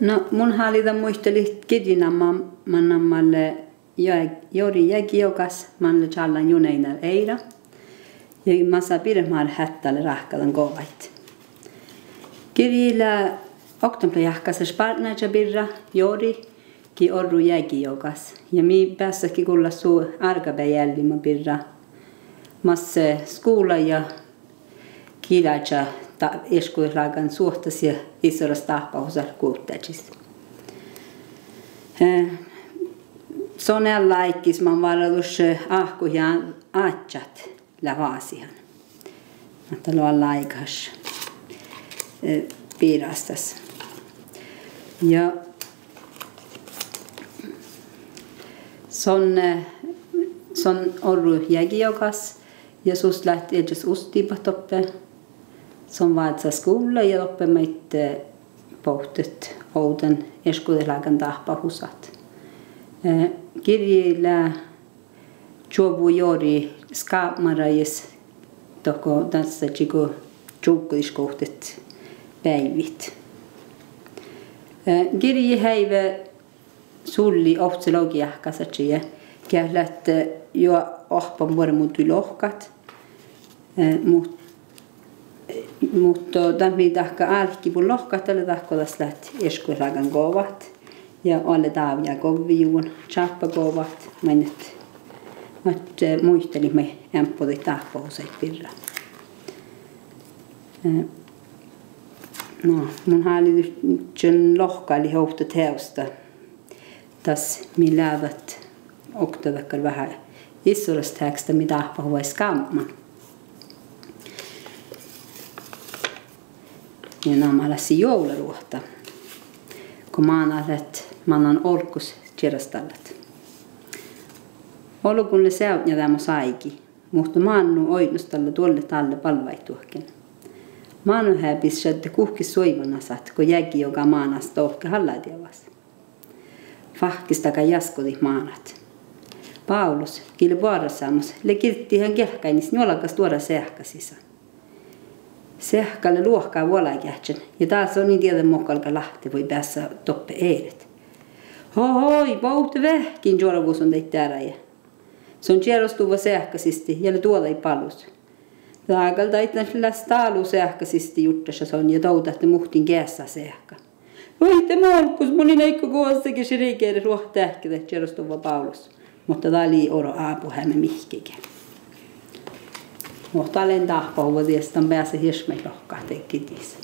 No mun hallita muisteli kidinammanammalle jori jäkiokas manle challan juneinar eira. Ja massa pidemmälle hättälle rahkalan kovait. Kirjillä oktompla jahkasas partnerja birra jori ki orru jäkiokas. Ja mi päässäkin kulla suu arkapäjällima birra. Massa skuulla ja kilaja eskuislagan suhtas ja isoras tahpausar kuuttajis. Sonella laikis man varadus ahkujan aatjat lavaasihan. Mutta luo laikas piirastas. Ja son orru jägiokas ja sus lähti edes ustipat oppe. Som vaatsa skola ja oppe meitte pohtet ouden eskuudelagan tahpahusat. Kirjillä juovu jori skaapmarajis toko tässä chico juukkuiskohtet päivit. Kirji häivä sulli ohtsologia kasatsia kählät jo ohpan varmuutu lohkat. Mutta tämä tahka alkivun lohkatelle tahkolas läht eskuilagan kovat ja alle taavia kovijuun chappa kovat menet muistelimme empodi tahpousait pirra. No mun hallitsen lohkaili hohta teosta tas millävät oktavakkar vähän isoras tekstä mitä tahpahuais kamman. Ja namalasi joularuohta, kun maanan olkus tjerastallat. Olukunne seutnya tämä saiki, mutta maannu oinustalla tuolle talle palvaituakin. Maannu häpis sieltä kuhkis soivonasat, kun jäki joka maanasta ohke halladiavas. Fahkistaka jaskoti maanat. Paulus, kille vuorosamus, le kirtti hän kelkainis nuolakas tuoda sähkäsisä. Sähkälle luokkaa vuolakähtsän ja taas on niin tiedä mokkalka lahti voi päässä toppe eilet. Hoi, pouhti vähkin juoravus on teit täällä. Se on tiedostuva sähkäsisti ja tuolla ei palus. Laakalta itse taalu sähkäsisti juttassa on ja toutatte muhtin kässä sähkä. Voitte molkus, moni neikko kuossakin se riikeiden ruohtähkitä tiedostuva Paulus. Mutta tää oli oro aapu hämme mihkikään. Mutta olen tahpahuva tiestan päässä hirsmeilohkaa tekitis.